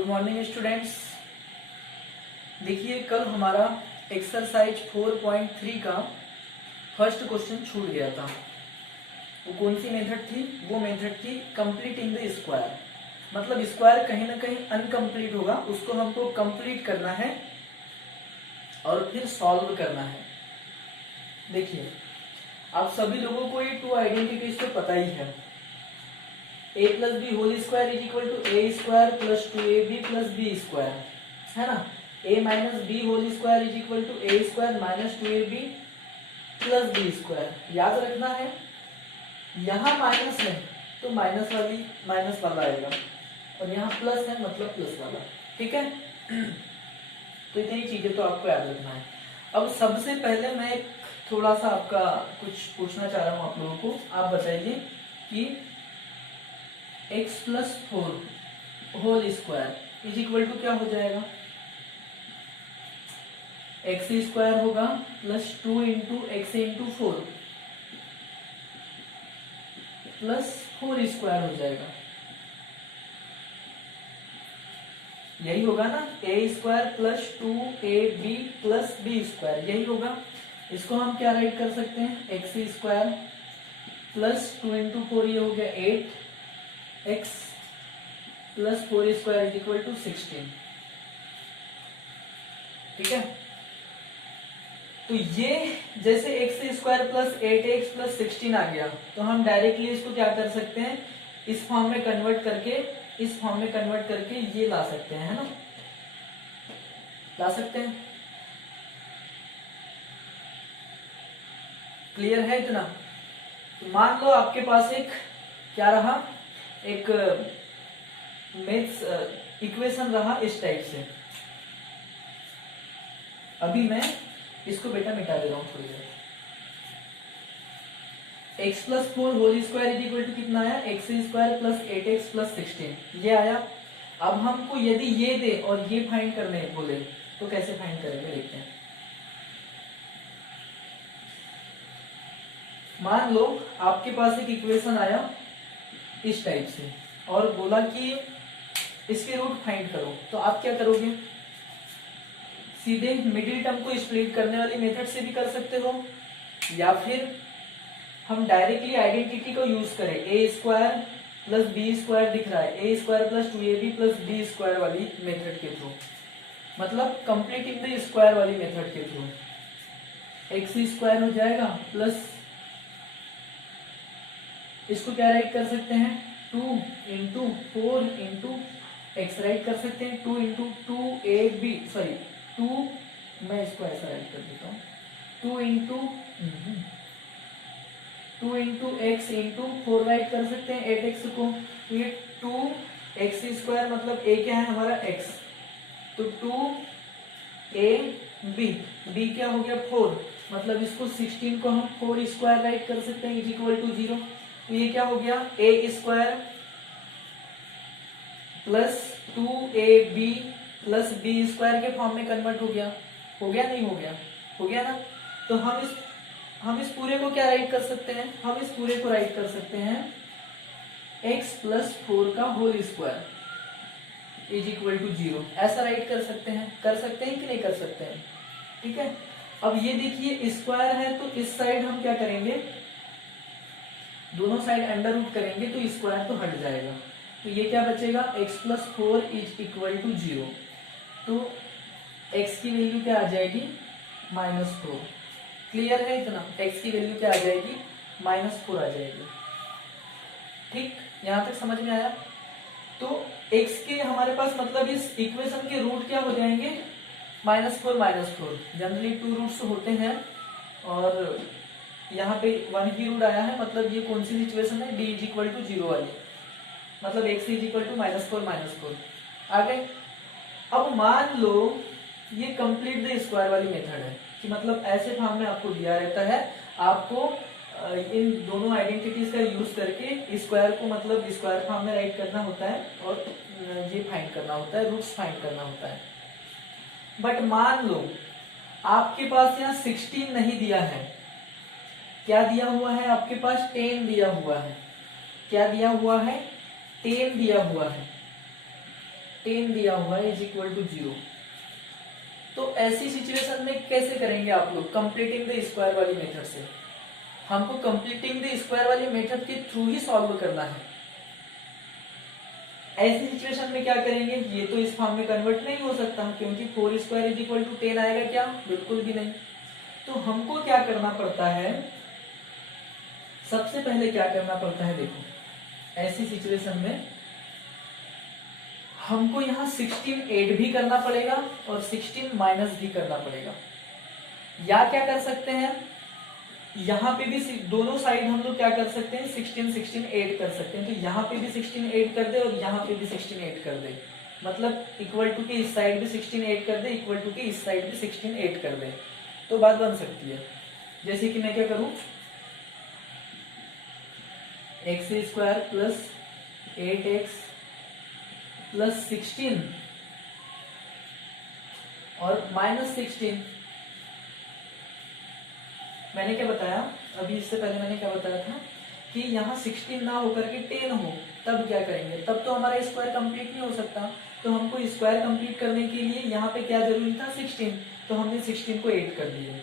Good morning students. देखिए कल हमारा एक्सरसाइज 4.3 का फर्स्ट क्वेश्चन छूट गया था। वो कौन सी मेथड थी? वो मेथड थी कंप्लीटिंग द स्क्वायर। मतलब स्क्वायर कहीं ना कहीं अनकंप्लीट होगा, उसको हमको कंप्लीट करना है और फिर सॉल्व करना है। देखिए आप सभी लोगों को ये टू आइडेंटिटीज तो पता ही है। a plus B whole square is equal to A square plus 2ab plus B square, है ना। a minus B whole square is equal to A square minus 2ab plus B square. याद रखना है, यहाँ माइनस है तो minus वाला आएगा और यहाँ प्लस है मतलब प्लस वाला। ठीक है तो इतनी चीजें तो आपको याद रखना है। अब सबसे पहले मैं थोड़ा सा आपका कुछ पूछना चाह रहा हूँ आप लोगों को। आप बताइए कि x plus 4 whole square is equal to क्या हो जाएगा? एक्स स्क्वायर होगा plus 2 into x into 4 plus 4 square हो जाएगा। यही होगा ना, a square plus 2ab plus B square, यही होगा। इसको हम क्या राइट कर सकते हैं? एक्स स्क्वायर प्लस 2 इंटू 4, ये हो गया 8x plus 4 square is equal to 16। ठीक है, तो ये जैसे x square plus 8x plus 16 आ गया तो हम डायरेक्टली इसको क्या कर सकते हैं? इस फॉर्म में कन्वर्ट करके ये ला सकते हैं, है ना। ला सकते हैं। क्लियर है इतना? तो मान लो आपके पास एक क्या रहा, एक मैथ्स इक्वेशन रहा इस टाइप से। अभी मैं इसको बेटा मिटा दे रहा हूं थोड़ी देर। x plus 4 whole square is equal to कितना आया? X square plus 8x plus 16, ये आया। अब हमको यदि ये दे और ये फाइंड करने बोले तो कैसे फाइंड करेंगे, देखते हैं। मान लो आपके पास एक इक्वेशन आया इस टाइप से और बोला कि इसके रूट फाइंड करो, तो आप क्या करोगे? सीधे मिडिल टर्म को स्प्लिट करने वाली मेथड से भी कर सकते हो, या फिर हम डायरेक्टली आइडेंटिटी को यूज करें। A square plus B square दिख रहा है, a square plus 2ab plus B square वाली मेथड के थ्रू, मतलब कंप्लीटिंग द स्क्वायर वाली मेथड के थ्रू एक्स स्क्वायर हो जाएगा प्लस, इसको क्या राइट कर सकते हैं? 2 इंटू 4 इंटू एक्स राइट कर सकते हैं। 2 इंटू 2ab सॉरी 2, मैं इसको ऐसा राइट कर देता हूँ, 2 इंटू एक्स इंटू 4 राइट कर सकते हैं 8x को। तो ये 2x स्क्वायर मतलब a क्या है हमारा? x, तो 2ab, b क्या हो गया? 4, मतलब इसको 16 को हम 4 स्क्वायर राइट कर सकते हैं इज इक्वल टू 0। तो ये क्या हो गया? a square plus 2ab plus B square के फॉर्म में कन्वर्ट हो गया। हो गया नहीं हो गया? हो गया ना। तो हम इस पूरे को क्या राइट कर सकते हैं? हम इस पूरे को राइट कर सकते हैं x प्लस 4 का whole square is equal to 0, ऐसा राइट कर सकते हैं। कर सकते हैं कि नहीं कर सकते हैं? ठीक है, अब ये देखिए स्क्वायर है तो इस साइड हम क्या करेंगे? दोनों साइड अंडर रूट करेंगे तो स्क्वायर तो हट जाएगा। तो ये क्या बचेगा? x plus 4 is equal to 0। तो x की वैल्यू क्या आ जाएगी? -4। क्लियर है इतना? x की वैल्यू क्या आ जाएगी? -4 आ जाएगी। ठीक, यहां तक समझ में आया? तो x के हमारे पास मतलब इस इक्वेशन के रूट क्या हो जाएंगे? -4। जनरली 2 रूट्स होते हैं और यहाँ पे 1 की रूट आया है, मतलब ये कौन सी सिचुएशन है? d इज इक्वल टू 0 वाली, मतलब x इज इक्वल टू -4 आ गए। अब मान लो ये कंप्लीट द स्क्वायर वाली मेथड है कि मतलब ऐसे फॉर्म में आपको दिया रहता है, आपको इन दोनों आइडेंटिटीज का यूज करके स्क्वायर को मतलब स्क्वायर फॉर्म में राइट करना होता है और ये फाइंड करना होता है, रूट्स फाइंड करना होता है। बट मान लो आपके पास यहाँ 16 नहीं दिया है, क्या दिया हुआ है? आपके पास 10 दिया हुआ है। क्या दिया हुआ है? 10 दिया हुआ है। 10 दिया हुआ है इज इक्वल टू 0। तो ऐसी सिचुएशन में कैसे करेंगे आप लोग? कंप्लीटिंग द स्क्वायर वाली मेथड से। हमको कंप्लीटिंग द स्क्वायर वाली मेथड के थ्रू ही सॉल्व करना है। ऐसी सिचुएशन में क्या करेंगे? ये तो इस फॉर्म में कन्वर्ट नहीं हो सकता क्योंकि 4 स्क्वायर इज इक्वल टू 10 आएगा क्या? बिल्कुल भी नहीं। तो हमको क्या करना पड़ता है? सबसे पहले क्या करना पड़ता है, देखो ऐसी सिचुएशन में हमको यहाँ 16 ऐड भी करना पड़ेगा और 16 माइनस भी करना पड़ेगा। या क्या कर सकते हैं, यहाँ पे भी दोनों साइड हम लोग क्या कर सकते हैं, 16 ऐड कर सकते हैं। तो यहाँ पे भी 16 ऐड कर दे और यहाँ पे भी 16 ऐड कर दे, मतलब इक्वल टू के इस साइड भी 16 ऐड कर दे, इक्वल टू के इस साइड भी 16 ऐड कर दे, तो बात बन सकती है। जैसे कि मैं क्या करूं, x square plus 8x plus 16 और माइनस 16। मैंने क्या बताया अभी, इससे पहले मैंने क्या बताया था कि यहाँ 16 ना होकर के 10 हो, तब क्या करेंगे? तब तो हमारा स्क्वायर कंप्लीट नहीं हो सकता। तो हमको स्क्वायर कंप्लीट करने के लिए यहाँ पे क्या जरूरी था? 16। तो हमने 16 को ऐड कर दिया।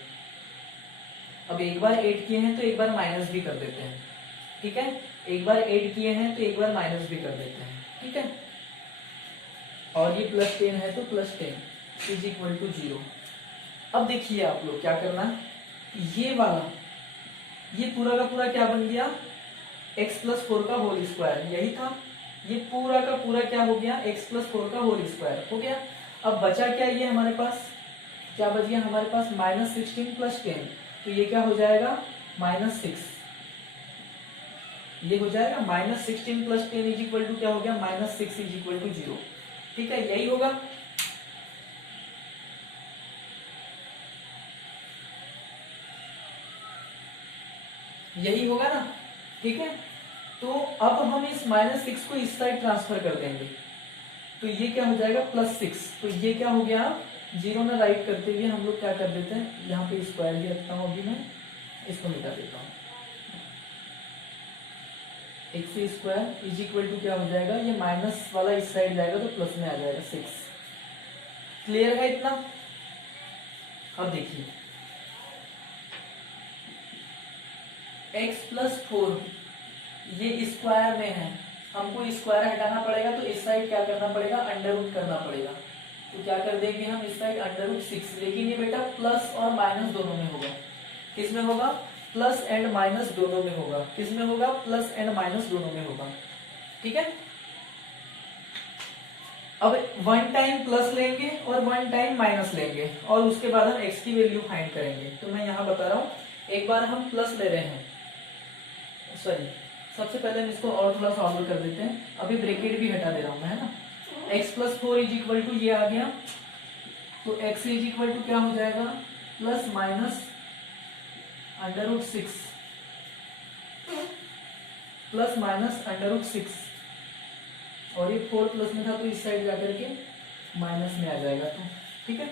अब एक बार ऐड किए हैं तो एक बार माइनस भी कर देते हैं, ठीक है? एक बार ऐड किए हैं तो एक बार माइनस भी कर देते हैं, ठीक है? और ये प्लस 10 है तो प्लस 10 इज इक्वल टू 0। अब देखिए आप लोग क्या करना है, ये वाला ये पूरा का पूरा क्या बन गया? x प्लस 4 का होल स्क्वायर, यही था। ये पूरा का पूरा क्या हो गया? x प्लस 4 का होल स्क्वायर हो गया। अब बचा क्या? ये हमारे पास क्या बच गया? हमारे पास माइनस 16 प्लस 10, तो ये क्या हो जाएगा? माइनस 6। ये हो जाएगा minus 16 plus 10 is equal to क्या हो गया? माइनस 6 इज इक्वल टू 0, ठीक है? यही होगा। यही होगा ना, ठीक है? तो अब हम इस माइनस 6 को इस साइड ट्रांसफर कर देंगे, तो ये क्या हो जाएगा? प्लस 6। तो ये क्या हो गया? 0 ना राइट करते हुए हम लोग क्या कर देते हैं, यहाँ पे स्क्वायर ही रखता हूँ, अभी मैं इसको मिटा देता हूँ। X square is equal to क्या हो जाएगा? ये माइनस वाला इस साइड जाएगा तो प्लस में आ जाएगा 6। क्लियर है इतना? अब देखिए x प्लस 4 ये स्क्वायर में है, हमको स्क्वायर हटाना पड़ेगा तो इस साइड क्या करना पड़ेगा? अंडर रूट करना पड़ेगा। तो क्या कर देंगे हम इस साइड? Under root 6। लेकिन ये बेटा प्लस और माइनस दोनों में होगा। किस में होगा? प्लस एंड माइनस दोनों में होगा। किस में होगा? प्लस एंड माइनस दोनों में होगा, ठीक है? अब 1 टाइम प्लस लेंगे और 1 टाइम माइनस लेंगे और उसके बाद हम x की वैल्यू फाइंड करेंगे। तो मैं यहाँ बता रहा हूँ, एक बार हम प्लस ले रहे हैं, सॉरी सबसे पहले हम इसको और थोड़ा सॉल्व कर देते हैं। अभी ब्रैकेट भी हटा दे रहा हूँ मैं, है ना? x plus 4 is equal to ये आ गया, तो x इज इक्वल टू क्या हो जाएगा? Plus minus under root 6 plus minus under root 6, और ये 4 प्लस में था तो इस साइड जाकर के माइनस में आ जाएगा, तो ठीक है?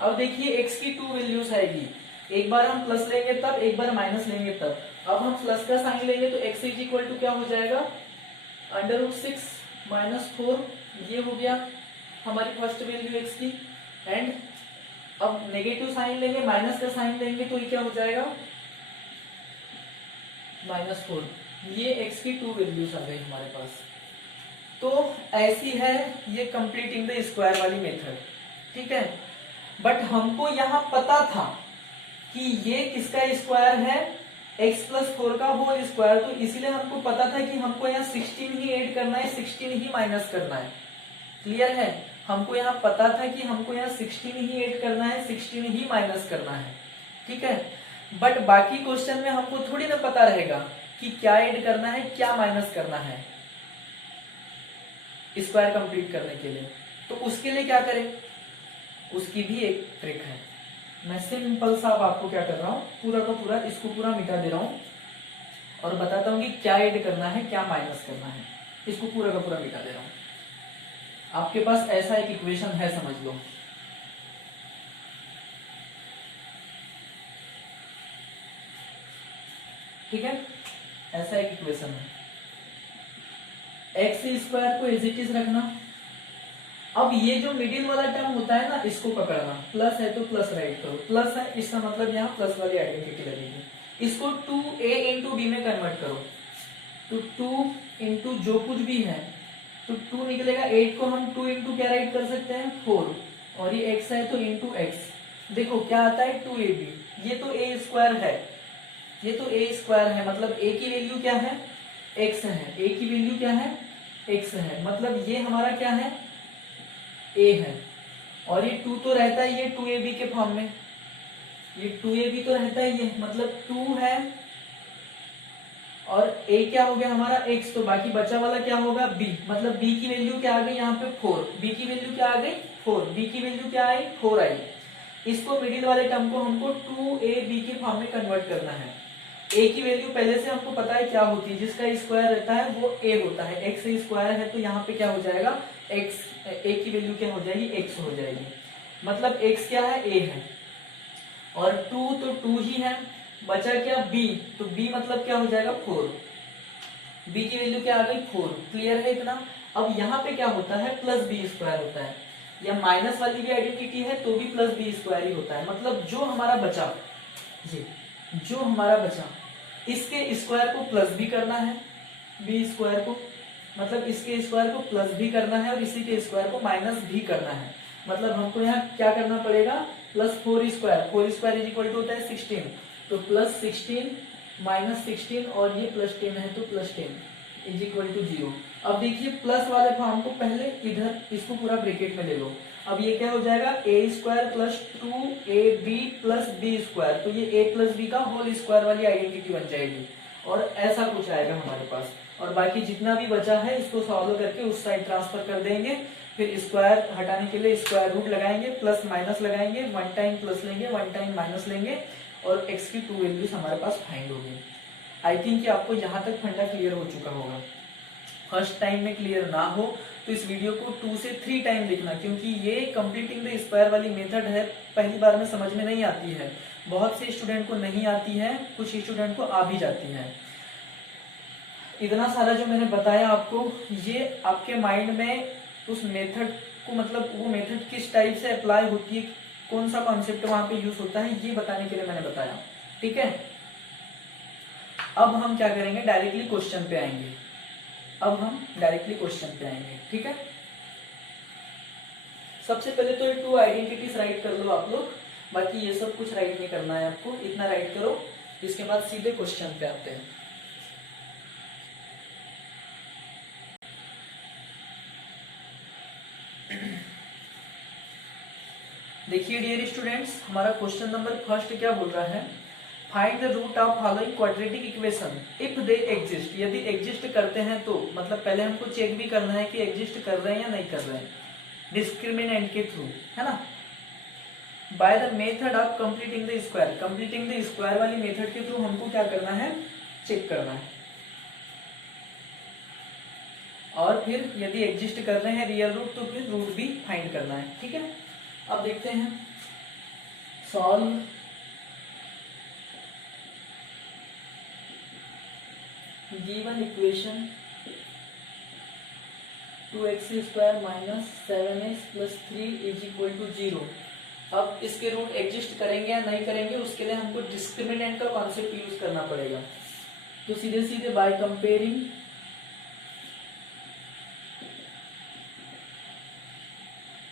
अब देखिए x की 2 वैल्यूज आएगी, एक बार हम प्लस लेंगे तब, एक बार माइनस लेंगे तब। अब हम प्लस का साइन लेंगे तो x इज इक्वल टू क्या हो जाएगा? अंडर रूट 6 माइनस 4, ये हो गया हमारी फर्स्ट वैल्यू x की। एंड अब नेगेटिव साइन लेंगे, माइनस का साइन लेंगे तो ये क्या हो जाएगा? माइनस 4। ये x की 2 वैल्यूज आ गई हमारे पास। तो ऐसी है ये कंप्लीटिंग द स्क्वायर वाली मेथड, ठीक है? बट हमको यहाँ पता था कि ये किसका स्क्वायर है? x प्लस 4 का होल स्क्वायर। तो इसीलिए हमको पता था कि हमको यहाँ 16 ही ऐड करना है, 16 ही माइनस करना है। क्लियर है? हमको यहाँ पता था कि हमको यहाँ 16 ही ऐड करना है, 16 ही माइनस करना है, ठीक है? बट बाकी क्वेश्चन में हमको थोड़ी ना पता रहेगा कि क्या ऐड करना है, क्या माइनस करना है स्क्वायर कंप्लीट करने के लिए। तो उसके लिए क्या करें? उसकी भी एक ट्रिक है। मैं सिंपल सा आपको क्या कर रहा हूँ, पूरा का पूरा इसको पूरा मिटा दे रहा हूँ और बताता हूँ कि क्या ऐड करना है, क्या माइनस करना है। इसको पूरा का पूरा मिटा दे रहा हूँ। आपके पास ऐसा एक इक्वेशन है, समझ लो। ठीक है? ऐसा एक इक्वेशन है। एक्स स्क्वायर को एज इट इज रखना, अब ये जो मिडिल वाला टर्म होता है ना, इसको पकड़ना, प्लस है तो प्लस राइट करो, प्लस है इसका मतलब यहाँ प्लस वाली आइडेंटिटी लगेगी। इसको 2a इंटू बी में कन्वर्ट करो, तो 2 इंटू जो कुछ भी है तो 2 निकलेगा, 8 को हम 2 इंटू क्या राइट कर सकते हैं 4, और ये x है तो इंटू एक्स, देखो क्या आता है 2ab, ये तो a स्क्वायर है, ये तो a स्क्वायर है, मतलब a की वैल्यू क्या है x है, a की वैल्यू क्या है x है, मतलब ये हमारा क्या है a है, और ये 2 तो रहता है ये 2ab के फॉर्म में, ये 2ab तो रहता है ये, मतलब 2 है और a क्या हो गया हमारा x, तो बाकी बचा वाला क्या होगा b, मतलब b की वैल्यू क्या आ गई यहाँ पे 4, b की वैल्यू क्या आ गई 4, b की वैल्यू क्या आई 4 आई। इसको मिडिल वाले टर्म को हमको 2ab के फॉर्म में कन्वर्ट करना है। a की वैल्यू पहले से हमको पता है क्या होती है, जिसका स्क्वायर रहता है वो a होता है, x स्क्वायर है तो यहाँ पे क्या हो जाएगा x, a की वैल्यू क्या हो जाएगी x हो जाएगी, मतलब x क्या है a है, और 2 तो 2 ही है, बचा क्या b, तो b मतलब क्या हो जाएगा 4, b की वैल्यू क्या आ गई 4, क्लियर है इतना। अब यहाँ पे क्या होता है प्लस बी स्क्वायर होता है, या माइनस वाली भी आइडेंटिटी है तो भी प्लस बी स्क्वायर ही होता है, मतलब जो हमारा बचा, ये जो हमारा बचा इसके स्क्वायर को प्लस भी करना है, बी स्क्वायर को, मतलब इसके स्क्वायर को प्लस भी करना है और इसी के स्क्वायर को माइनस भी करना है, मतलब हमको यहाँ क्या करना पड़ेगा plus 4 square, 4 square is equal to होता है 16, तो प्लस 16 माइनस 16 और ये प्लस 10 है तो प्लस 10 इज इक्वल टू 0। अब देखिए प्लस वाले फॉर्म को पहले इधर इसको पूरा ब्रैकेट में ले लो, अब ये क्या हो जाएगा a square plus 2ab plus B square, तो ये a प्लस बी का होल स्क्वायर वाली आइडेंटिटी बन जाएगी, और ऐसा कुछ आएगा हमारे पास, और बाकी जितना भी बचा है इसको सॉल्व करके उस साइड ट्रांसफर कर देंगे, फिर स्क्वायर हटाने के लिए स्क्वायर रूट लगाएंगे, प्लस माइनस लगाएंगे, 1 टाइम प्लस लेंगे 1 टाइम माइनस लेंगे, और x की 2 वैल्यूज हमारे पास फाइंड होगी। आई थिंक कि आपको यहाँ तक फंडा क्लियर हो चुका होगा। फर्स्ट टाइम में क्लियर ना हो तो इस वीडियो को 2 से 3 टाइम देखना, क्योंकि ये कंप्लीटिंग द स्क्वायर वाली मेथड है, पहली बार में समझ में नहीं आती है, बहुत से स्टूडेंट को नहीं आती है, कुछ स्टूडेंट को आ भी जाती है। इतना सारा जो मैंने बताया आपको, ये आपके माइंड में उस मेथड को, मतलब वो मेथड किस टाइप से अप्लाई होती है, कौन सा कॉन्सेप्ट वहां पे यूज होता है, ये बताने के लिए मैंने बताया, ठीक है। अब हम क्या करेंगे डायरेक्टली क्वेश्चन पे आएंगे, अब हम डायरेक्टली क्वेश्चन पे आएंगे, ठीक है। सबसे पहले तो ये 2 आइडेंटिटीज राइट कर लो आप लोग, बाकी ये सब कुछ राइट नहीं करना है आपको, इतना राइट करो, इसके बाद सीधे क्वेश्चन पे आते हैं। देखिए डियर स्टूडेंट्स, हमारा क्वेश्चन नंबर फर्स्ट क्या बोल रहा है, find the root of following quadratic equation if they exist, यदि एग्जिस्ट करते हैं तो, मतलब पहले हमको चेक भी करना है कि एग्जिस्ट कर रहे हैं या नहीं कर रहे हैं, डिस्क्रिमिनेंट के थ्रू, है ना, by the method of completing the square, completing the square वाली मेथड के थ्रू हमको क्या करना है चेक करना है, और फिर यदि एग्जिस्ट कर रहे हैं रियल रूट तो फिर रूट भी फाइंड करना है, ठीक है। अब देखते हैं, solve given equation 2x square minus 7x plus 3 is equal to 0। अब इसके रूट एग्जिस्ट करेंगे या नहीं करेंगे, उसके लिए हमको डिस्क्रिमिनेंट का कॉन्सेप्ट यूज करना पड़ेगा, तो सीधे सीधे बाय कंपेयरिंग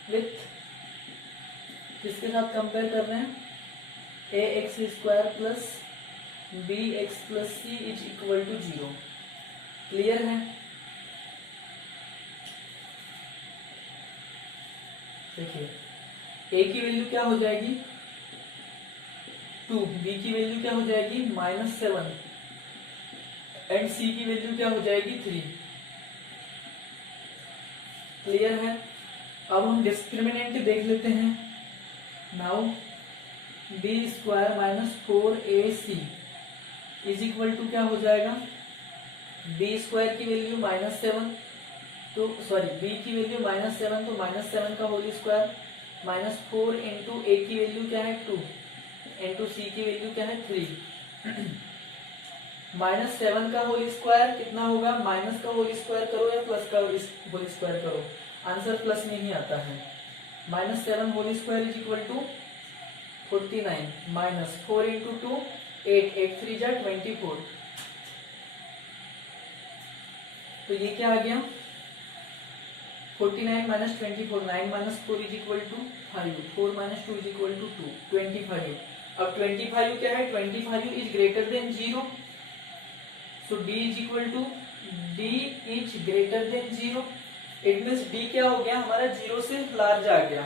विथ, किसके साथ कंपेयर कर रहे हैं, ax square plus bx plus C is equal to 0, clear है। देखिए a की वैल्यू क्या हो जाएगी 2, b की वैल्यू क्या हो जाएगी -7 एंड c की वैल्यू क्या हो जाएगी 3, क्लियर है। अब हम डिस्क्रिमिनेंट देख लेते हैं, now b square minus 4ac is equal to क्या हो जाएगा, b स्क्वायर की वैल्यू -7, तो सॉरी b की वैल्यू -7 तो -7 का होल स्क्वायर, -4 इंटू a की वैल्यू क्या है 2 इंटू c की वैल्यू क्या है 3, -7 का होल स्क्वायर कितना होगा, माइनस का होल स्क्वायर करो या प्लस का होल स्क्वायर करो, आंसर प्लस में ही आता है। -7 whole square is equal to 49 minus 4 into 2 8 8 3 जा 24। तो ये क्या आ गया 49 minus 24 9 minus 4 is equal to 5 4 minus 2 is equal to 2 25। अब 25 क्या है 25 is greater than 0, so d is equal to d is greater than 0। It means d क्या हो गया हमारा 0 से लार्ज आ गया।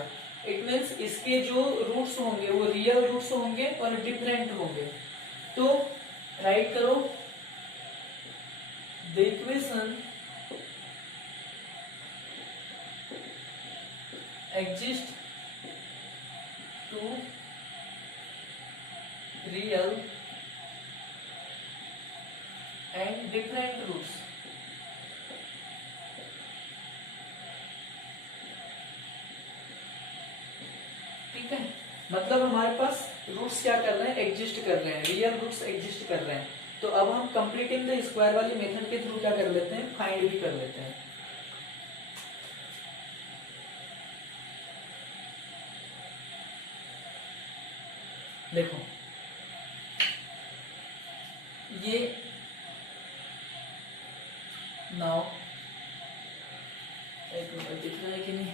इट मीन्स इसके जो रूट्स होंगे वो रियल रूट्स होंगे और डिफरेंट होंगे। तो राइट करो the equation exist to real and different roots। ठीक है, मतलब हमारे पास रूट्स क्या कर रहे हैं एग्जिस्ट कर रहे हैं, रियल रूट्स एग्जिस्ट कर रहे हैं। तो अब हम कंप्लीटिंग द स्क्वायर वाली मेथड के थ्रू क्या कर लेते हैं फाइंड भी कर लेते हैं। देखो ये नाउ एक मिनट दिख रहा है कि नहीं,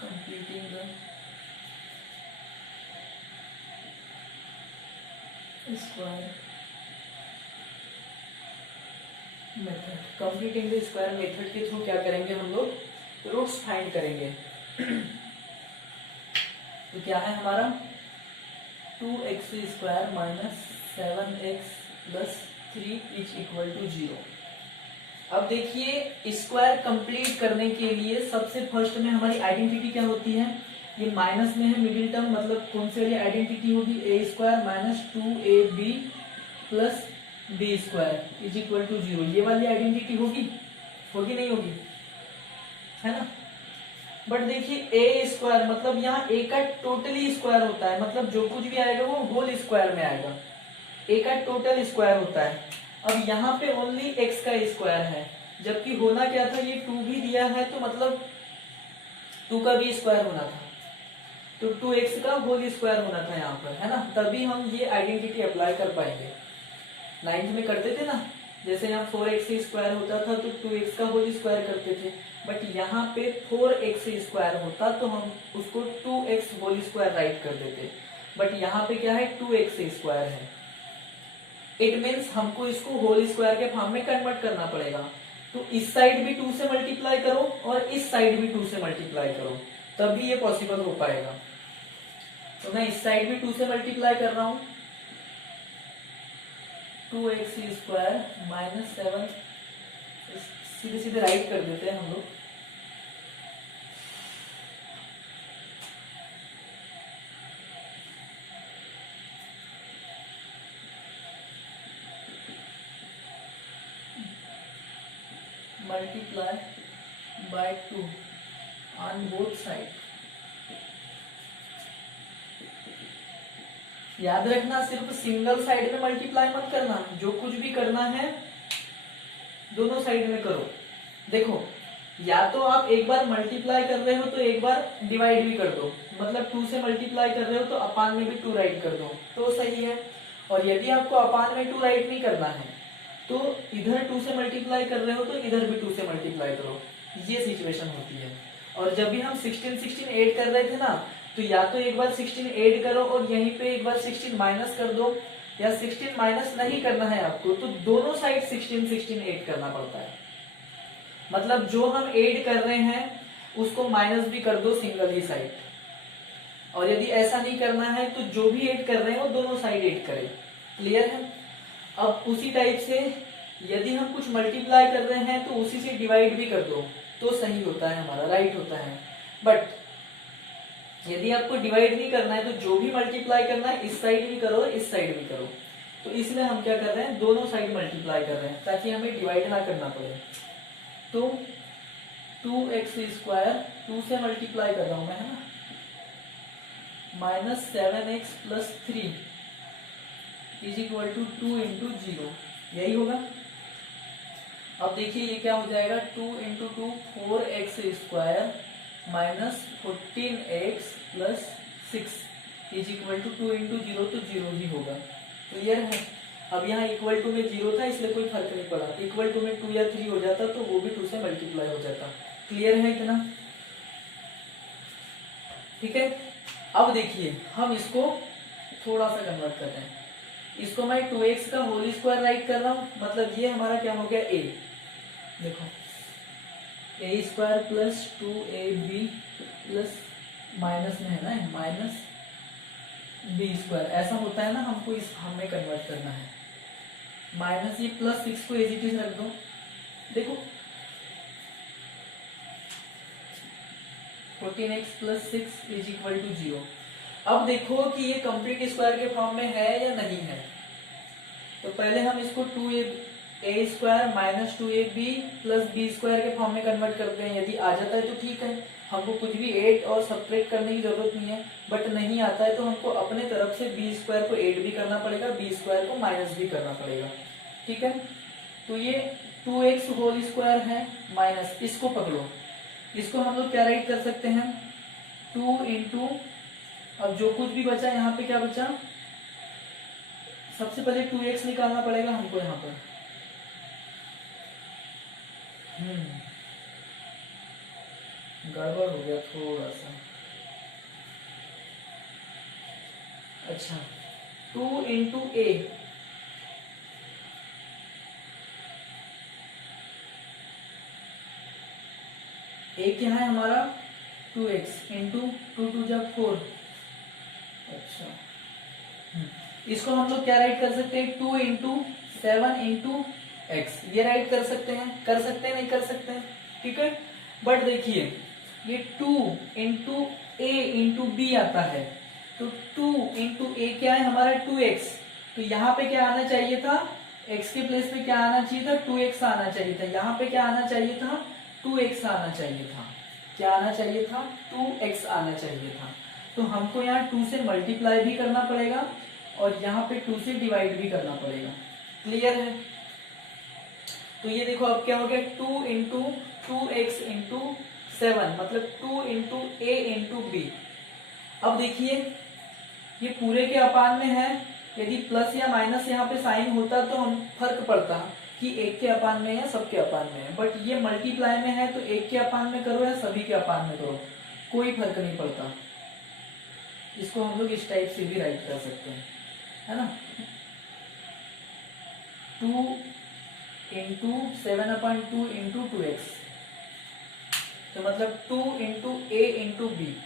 completing the square method. Completing the square method के थ्रू क्या करेंगे हम लोग रूट्स फाइंड करेंगे। तो क्या है हमारा 2x square minus 7x plus 3 is equal to 0। अब देखिए स्क्वायर कंप्लीट करने के लिए सबसे फर्स्ट में हमारी आइडेंटिटी क्या होती है, ये माइनस में है मिडिल टर्म, मतलब कौन सी वाली आइडेंटिटी होगी a square minus 2ab plus B square is equal to 0। ये वाली आइडेंटिटी होगी नहीं होगी, है ना। बट देखिए ए स्क्वायर मतलब यहाँ ए का टोटली स्क्वायर होता है, मतलब जो कुछ भी आएगा वो होल स्क्वायर में आएगा, ए का टोटल स्क्वायर होता है। अब यहाँ पे ओनली एक्स का स्क्वायर है, जबकि होना क्या था ये 2 भी दिया है तो मतलब 2 का भी स्क्वायर होना था, तो 2x का होल स्क्वायर होना था यहाँ पर, है ना। तभी हम ये आइडेंटिटी अप्लाई कर पाएंगे। 9th में करते थे ना, जैसे यहाँ 4x स्क्वायर होता था तो 2x का होल स्क्वायर करते थे, बट यहाँ पे 4x स्क्वायर होता तो हम उसको 2x होल स्क्वायर राइट कर देते, बट यहाँ पे क्या है 2x स्क्वायर है। इट मीन्स हमको इसको होल स्क्वायर के फॉर्म में कन्वर्ट करना पड़ेगा। तो इस साइड भी 2 से मल्टीप्लाई करो और इस साइड भी 2 से मल्टीप्लाई करो, तभी ये पॉसिबल हो पाएगा। तो मैं इस साइड भी 2 से मल्टीप्लाई कर रहा हूं, 2x स्क्वायर माइनस 7, सीधे सीधे राइट कर देते हैं हम लोग। Multiply by 2 on both side. याद रखना सिर्फ सिंगल साइड में मल्टीप्लाई मत करना, जो कुछ भी करना है दोनों साइड में करो। देखो या तो आप एक बार मल्टीप्लाई कर रहे हो तो एक बार डिवाइड भी कर दो, मतलब 2 से मल्टीप्लाई कर रहे हो तो अपान में भी 2 राइट कर दो तो सही है। और यदि आपको अपान में 2 राइट नहीं करना है तो इधर 2 से मल्टीप्लाई कर रहे हो तो इधर भी 2 से मल्टीप्लाई करो, ये सिचुएशन होती है। और जब भी हम 16 ऐड कर रहे थे ना, तो या तो एक बार 16 ऐड करो और यहीं पे एक बार 16 माइनस कर दो, या 16 माइनस नहीं करना है आपको तो दोनों साइड 16 ऐड करना पड़ता है। मतलब जो हम ऐड कर रहे हैं उसको माइनस भी कर दो सिंगल ही साइड, और यदि ऐसा नहीं करना है तो जो भी ऐड कर रहे हैं वो दोनों साइड ऐड करें। क्लियर है। अब उसी टाइप से यदि हम कुछ मल्टीप्लाई कर रहे हैं तो उसी से डिवाइड भी कर दो तो सही होता है हमारा, राइट होता है। बट यदि आपको डिवाइड नहीं करना है तो जो भी मल्टीप्लाई करना है इस साइड भी करो इस साइड भी करो, तो इसलिए हम क्या कर रहे हैं दोनों साइड मल्टीप्लाई कर रहे हैं ताकि हमें डिवाइड ना करना पड़े। तो 2x² 2 से मल्टीप्लाई कर रहा हूं मैं, है ना, minus 7x+3 is equal to 2 into 0, यही होगा। अब देखिए ये क्या हो जाएगा, 2 into 2 4x² minus 14x+6 is equal to 2 into 0, तो 0 ही होगा। क्लियर है। अब यहाँ इक्वल टू में 0 था इसलिए कोई फर्क नहीं पड़ा, इक्वल टू में 2 या 3 हो जाता तो वो भी 2 से मल्टीप्लाई हो जाता। क्लियर है इतना, ठीक है। अब देखिए हम इसको थोड़ा सा कन्वर्ट कर रहे हैं, इसको मैं 2x का होल स्क्वायर राइट कर रहा हूं, मतलब ये हमारा क्या हो गया a, देखो a² plus 2ab plus minus में है ना माइनस b², ऐसा होता है ना, हमको इस हमें कन्वर्ट करना है। माइनस ये प्लस 6 को एज इट इज रख दो, देखो 14x+6 इज इक्वल टू 0। अब देखो कि ये कंप्लीट स्क्वायर के फॉर्म में है या नहीं है, तो पहले हम इसको 2a² minus 2ab plus b² के फॉर्म में कन्वर्ट करते हैं। यदि आ जाता है तो ठीक है, हमको कुछ भी ऐड और सब्ट्रैक्ट करने की जरूरत नहीं है, बट नहीं आता है तो हमको अपने तरफ से b² को ऐड भी करना पड़ेगा, b² को माइनस भी करना पड़ेगा, ठीक है। तो ये 2x होल स्क्वायर है माइनस, इसको पकड़ो, इसको हम लोग क्या राइट कर सकते हैं, 2 इंटू, अब जो कुछ भी बचा यहाँ पे क्या बचा, सबसे पहले 2x निकालना पड़ेगा हमको यहाँ पर, गड़बड़ हो गया थोड़ा सा। अच्छा 2 इंटू a, क्या है हमारा 2x इंटू 2 2 जब 4। अच्छा इसको हम लोग क्या राइट कर सकते हैं, 2 इंटू 7 इंटू एक्स, ये राइट कर सकते हैं, नहीं कर सकते हैं, ठीक है। बट देखिए ये 2 इंटू ए इंटू बी आता है, तो 2 इंटू ए क्या है हमारा 2x, तो यहाँ पे क्या आना चाहिए था, x के प्लेस पे क्या आना चाहिए था, 2x आना चाहिए था, यहाँ पे क्या आना चाहिए था, 2x आना चाहिए था, क्या आना चाहिए था, 2x आना चाहिए था। तो हमको यहाँ 2 से मल्टीप्लाई भी करना पड़ेगा और यहाँ पे 2 से डिवाइड भी करना पड़ेगा। क्लियर है। तो ये देखो अब क्या हो गया, 2 इंटू 2x इंटू 7 मतलब 2 इंटू ए इंटू बी। अब देखिए ये पूरे के अपान में है, यदि प्लस या माइनस यहाँ पे साइन होता तो हम फर्क पड़ता कि एक के अपान में या सबके अपान में है, बट ये मल्टीप्लाई में है तो एक के अपान में करो या सभी के अपान में करो, कोई फर्क नहीं पड़ता। इसको हम लोग इस टाइप से भी राइट कर सकते हैं, है ना, 2 इंटू 7/2 इंटू 2x, तो मतलब 2 इंटू ए इंटू बी।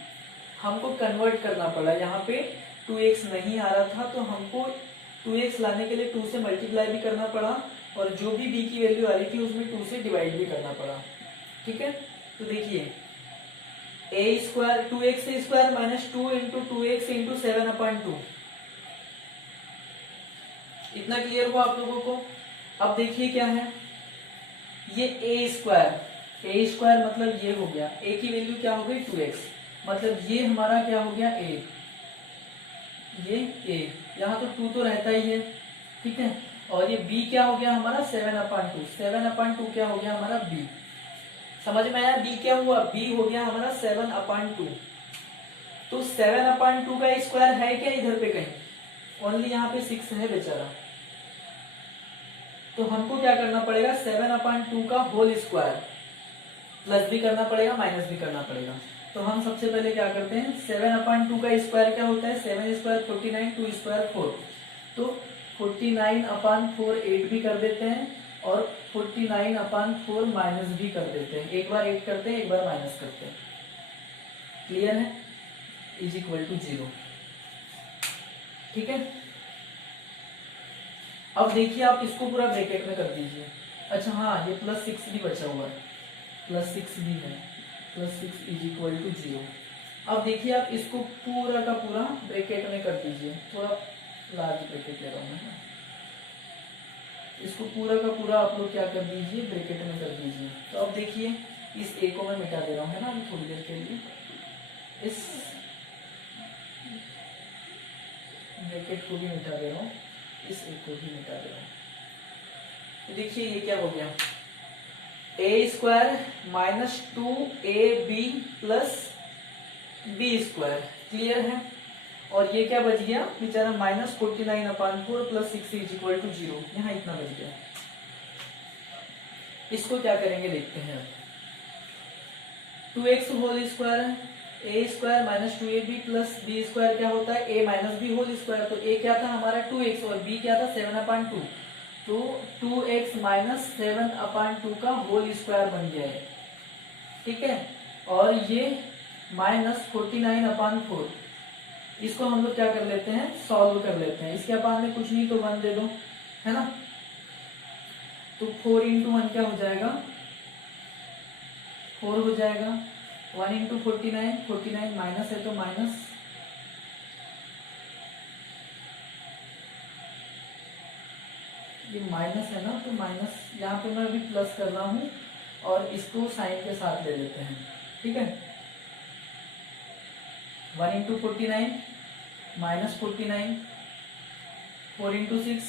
हमको कन्वर्ट करना पड़ा, यहाँ पे 2x नहीं आ रहा था तो हमको 2x लाने के लिए 2 से मल्टीप्लाई भी करना पड़ा और जो भी b की वैल्यू आ रही थी उसमें 2 से डिवाइड भी करना पड़ा, ठीक है। तो देखिए a² 2x² minus 2 into 2x into 7/2, इतना क्लियर हुआ आप लोगों को। अब देखिए क्या है, ये a² मतलब ये हो गया, a की वैल्यू क्या हो गई 2x, मतलब ये हमारा क्या हो गया a, ये a, यहाँ तो 2 तो रहता ही है, ठीक है। और ये b क्या हो गया हमारा 7/2, 7/2 क्या हो गया हमारा b, समझ में आया। b क्या हुआ, b हो गया हमारा 7/2। तो 7/2 का स्क्वायर है क्या इधर पे कहीं, ओनली यहाँ पे 6 है बेचारा, तो हमको क्या करना पड़ेगा 7/2 का होल स्क्वायर, प्लस भी करना पड़ेगा माइनस भी करना पड़ेगा। तो हम सबसे पहले क्या करते हैं, 7/2 का स्क्वायर क्या होता है, 7² 49 2² 4, तो 49/4 8 भी कर देते हैं और 49/4 माइनस भी कर देते हैं, एक बार 8 करते हैं एक बार माइनस करते हैं, क्लियर है, इज इक्वल टू 0, ठीक है। अब देखिए आप इसको पूरा ब्रैकेट में कर दीजिए। अच्छा हाँ, ये +6 भी बचा हुआ है, +6 भी है, +6 इज इक्वल टू 0। अब देखिए आप इसको पूरा का पूरा ब्रैकेट में कर दीजिए, थोड़ा लार्ज ब्रैकेट ले रहा हूँ मैं, इसको पूरा का पूरा आप लोग क्या कर दीजिए ब्रैकेट में कर दीजिए। तो अब देखिए इस ए को मैं मिटा दे रहा हूँ, है ना, अभी थोड़ी देर के लिए इस ब्रैकेट को भी मिटा दे रहा हूँ, इस ए को भी मिटा दे रहा हूँ। तो देखिए ये क्या हो गया, a square minus 2ab plus B square, clear है। और ये क्या बच गया बेचारा, -49/4 प्लस 6 इज इक्वल टू 0, यहाँ इतना बच गया। इसको क्या करेंगे देखते हैं। 2x होल स्क्वायर है, a square minus 2ab plus B square क्या होता है, a minus B whole square. तो a क्या था हमारा 2x और b क्या था 7/2, तो 2x माइनस 7/2 का होल स्क्वायर बन गया है, ठीक है। और ये -49/4, इसको हम लोग क्या कर लेते हैं, सॉल्व कर लेते हैं। इसके अपान में कुछ नहीं तो 1 दे दो, है ना। तो 4 × 1 क्या हो जाएगा, 4 हो जाएगा। 1 × 49, 49 माइनस है तो माइनस, ये माइनस है ना, तो माइनस, यहाँ पे मैं अभी प्लस कर रहा हूँ और इसको साइन के साथ ले लेते हैं, ठीक है। 1 × 49 माइनस 49, 4 × 6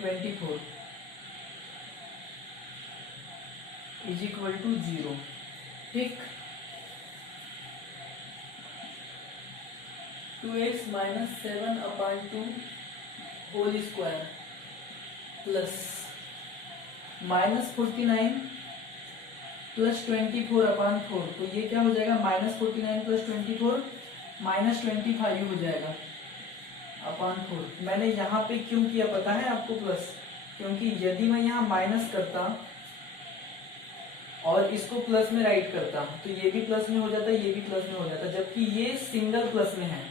24 इज इक्वल टू 0, ठीक। 2x minus 7/2 whole square plus -49 plus 24/4, तो ये क्या हो जाएगा, -49 प्लस 24 -25 हो जाएगा अपॉन 4। मैंने यहाँ पे क्यों किया पता है आपको प्लस, क्योंकि यदि मैं यहाँ माइनस करता और इसको प्लस में राइट करता तो ये भी प्लस में हो जाता, ये भी प्लस में हो जाता, जबकि ये सिंगल प्लस में है,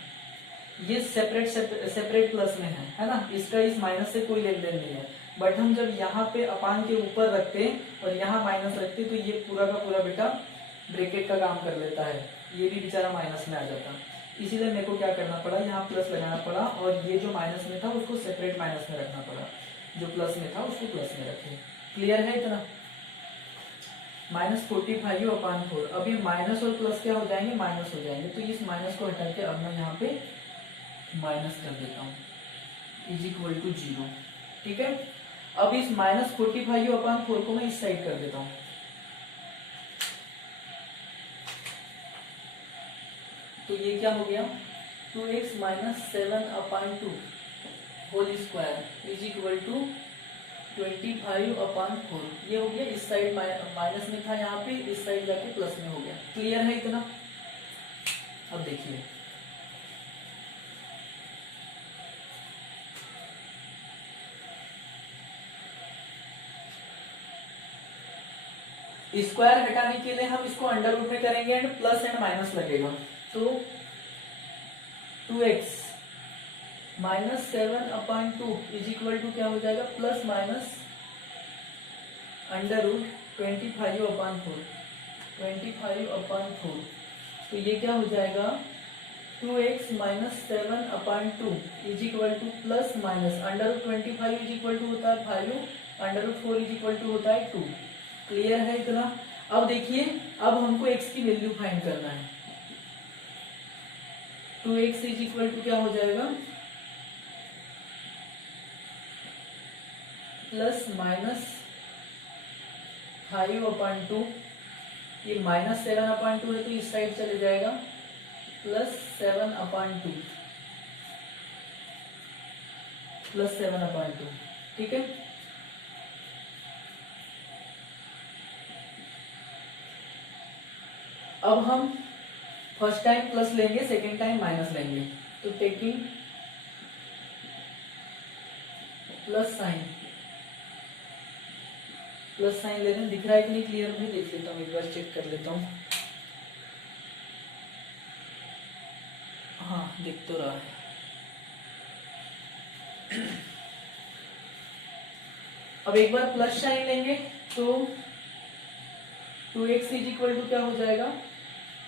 ये सेपरेट प्लस में है ना। इसका इस माइनस से कोई लेन देन नहीं है। बट हम जब यहाँ पे अपान के ऊपर रखते और यहाँ माइनस रखते तो ये पूरा का पूरा बेटा ब्रैकेट का काम कर लेता है, ये भी बेचारा माइनस में आ जाता। इसीलिए मेरे को क्या करना पड़ा, यहाँ प्लस लगाना पड़ा और ये जो माइनस में था उसको सेपरेट माइनस में रखना पड़ा, जो प्लस में था उसको प्लस में रखे। क्लियर है इतना। -45/4, अब ये माइनस और प्लस क्या हो जाएंगे, माइनस हो जाएंगे। तो इस माइनस को हटा के अब मैं यहाँ पे माइनस कर देता हूँ, इज इक्वल टू 0, ठीक है। अब इस -45/4 को मैं इस साइड कर देता हूँ, तो ये क्या हो गया, 2x minus 7/2 whole square is equal to 25/4, ये हो गया। इस साइड माइनस में था, यहाँ पे इस साइड जाके प्लस में हो गया। क्लियर है इतना। अब देखिए स्क्वायर हटाने के लिए हम इसको अंडर रूट में करेंगे एंड प्लस एंड माइनस लगेगा, तो 2x minus 7/2 is equal to क्या हो जाएगा, प्लस माइनस अंडर रूट 25/4, 25/4, तो ये क्या हो जाएगा, 2x minus 7/2 is equal to plus minus under root 25 is equal to होता है 5, under root 4 is equal to होता है 2। क्लियर है इतना। अब देखिए, अब हमको x की वैल्यू फाइंड करना है। 2x इज इक्वल टू क्या हो जाएगा, प्लस माइनस 5/2, ये माइनस 7/2 है तो इस साइड चले जाएगा, प्लस 7/2, प्लस 7/2, ठीक है। अब हम फर्स्ट टाइम प्लस लेंगे, सेकेंड टाइम माइनस लेंगे, तो taking plus sign, plus sign ले रहे हैं, दिख रहा है कि नहीं क्लियर, भी देख लेता हूँ, एक बार चेक कर लेता हूँ। हाँ दिख तो रहा है। अब एक बार प्लस साइन लेंगे तो 2x इज इक्वल टू क्या हो जाएगा,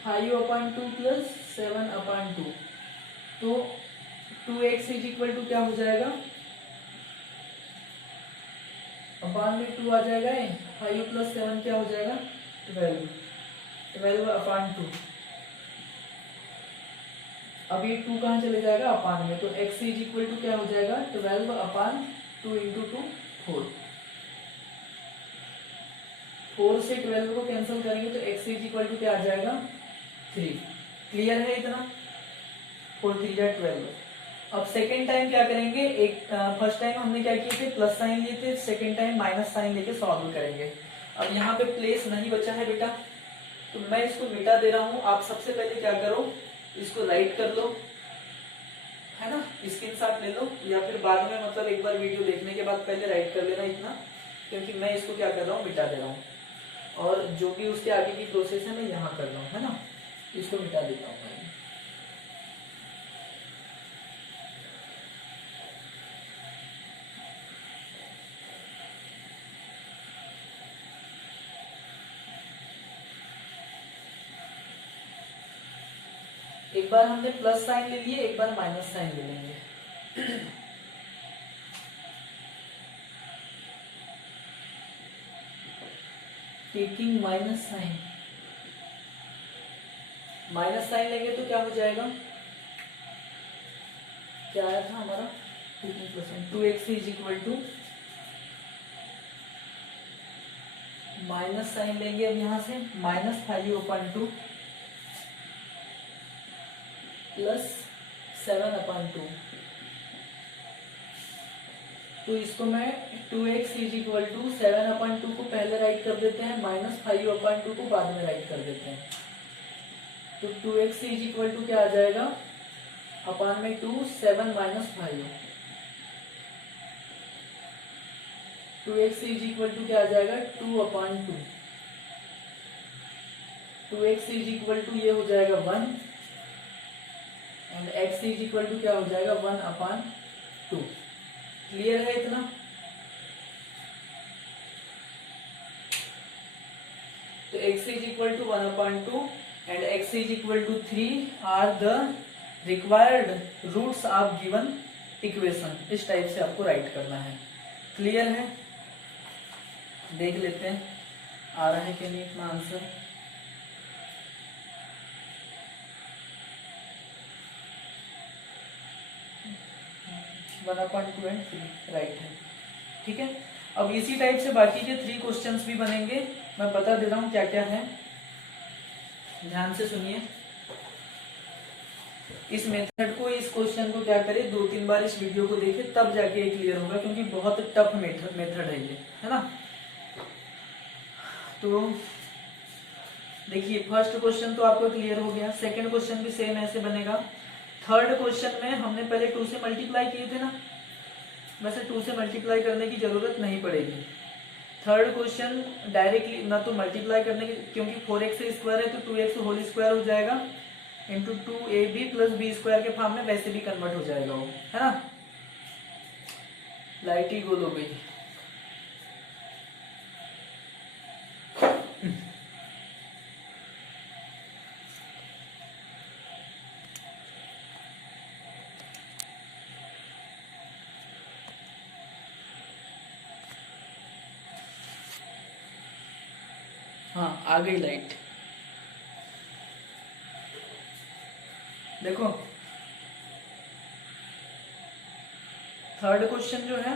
5/2 प्लस 7/2, तो 2x इज इक्वल टू क्या हो जाएगा, अपान में 2 आ जाएगा, 5 प्लस 7 क्या हो जाएगा 12, 12 अपान 2। अब ये 2 कहाँ चले जाएगा अपान में, तो x इज इक्वल टू क्या हो जाएगा 12 अपान 2 इंटू 2 4। 4 से 12 को कैंसिल करेंगे तो x इज इक्वल टू क्या आ जाएगा 3। क्लियर है इतना, 4 3 जा 12। अब सेकेंड टाइम क्या करेंगे, एक फर्स्ट टाइम हमने क्या किए थे प्लस साइन लिए थे, सेकेंड टाइम माइनस साइन लेके सॉल्व करेंगे। अब यहाँ पे प्लेस नहीं बचा है बेटा, तो मैं इसको मिटा दे रहा हूँ। आप सबसे पहले क्या करो, इसको राइट कर लो, है ना, स्क्रीनशॉट ले लो, या फिर बाद में मतलब एक बार वीडियो देखने के बाद पहले राइट कर लेना इतना, क्योंकि मैं इसको क्या कर रहा हूँ मिटा दे रहा हूँ, और जो भी उसके आगे की प्रोसेस है मैं यहाँ कर रहा हूँ, है ना, इसको मिटा देता हूँ मैं। एक बार हमने प्लस साइन ले लिए, एक बार माइनस साइन ले लेंगे। Taking minus sign, minus sign लेंगे तो क्या हो जाएगा, क्या आया था हमारा 2x is equal to, minus sign लेंगे अब यहां से -5/2 प्लस 7/2। तो इसको मैं 2x इज इक्वल टू 7/2 को पहले राइट कर देते हैं, -5/2 को बाद में राइट कर देते हैं। तो 2x इज इक्वल टू क्या आ जाएगा अपान में 2 7 minus 5। 2x is equal to क्या आ जाएगा 2/2। 2x इज इक्वल टू ये हो जाएगा 1 and x is equal to क्या हो जाएगा 1/2। क्लियर है इतना। तो x is equal to 1/2 and x is equal to 3 are the required roots of given equation. इस टाइप से आपको राइट करना है। क्लियर है, देख लेते हैं आ रहा है कि नहीं अपना answer. One upon 2 and 3 right है, ठीक है। अब इसी टाइप से बाकी के 3 क्वेश्चंस भी बनेंगे, मैं बता दे रहा हूं क्या क्या है, ध्यान से सुनिए। इस मेथड को, इस क्वेश्चन को क्या करें 2-3 बार इस वीडियो को देखें, तब जाके ये क्लियर होगा, क्योंकि बहुत टफ मेथड है ये, है ना। तो देखिए फर्स्ट क्वेश्चन तो आपको क्लियर हो गया, सेकंड क्वेश्चन भी सेम ऐसे बनेगा। थर्ड क्वेश्चन में हमने पहले 2 से मल्टीप्लाई किए थे ना, वैसे 2 से मल्टीप्लाई करने की जरूरत नहीं पड़ेगी। थर्ड क्वेश्चन डायरेक्टली ना तो मल्टीप्लाई करने की, क्योंकि 4x स्क्वायर है तो 2x होल स्क्वायर हो जाएगा into 2ab plus B square के फॉर्म में वैसे भी कन्वर्ट हो जाएगा वो, है ना। लाइट ही गोल हो गई। हाँ आ गई लाइट। देखो थर्ड क्वेश्चन जो है,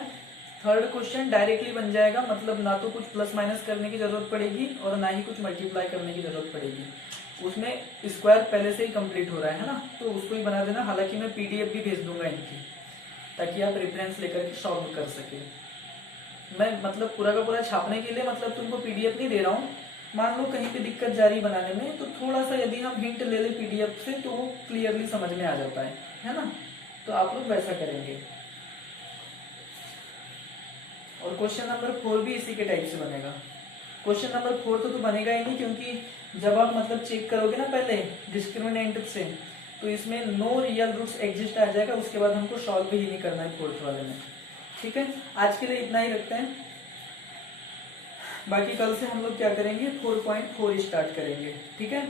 थर्ड क्वेश्चन डायरेक्टली बन जाएगा, मतलब ना तो कुछ प्लस माइनस करने की जरूरत पड़ेगी और ना ही कुछ मल्टीप्लाई करने की जरूरत पड़ेगी। उसमें स्क्वायर पहले से ही कंप्लीट हो रहा है ना, तो उसको ही बना देना। हालांकि मैं पीडीएफ भी भेज दूंगा इनकी, ताकि आप रेफरेंस लेकर के सॉल्व कर सके। मैं मतलब पूरा का पूरा छापने के लिए मतलब तुमको पीडीएफ नहीं दे रहा हूँ। मान लो कहीं पे दिक्कत जारी बनाने में, तो थोड़ा सा यदि हम हिंट ले ले पीडीएफ से तो वो क्लियरली समझ में आ जाता है ना। तो आप लोग वैसा करेंगे। और क्वेश्चन नंबर 4 भी इसी के टाइप से बनेगा। क्वेश्चन नंबर 4 तो बनेगा ही नहीं, क्योंकि जब आप मतलब चेक करोगे ना पहले डिस्क्रिमिनेंट से, तो इसमें नो रियल रूट्स एग्जिस्ट आ जाएगा, उसके बाद हमको सॉल्व ही नहीं करना है फोर्थ वाले में। ठीक है, आज के लिए इतना ही रखते हैं। बाकी कल से हम लोग क्या करेंगे 4.4 स्टार्ट करेंगे, ठीक है।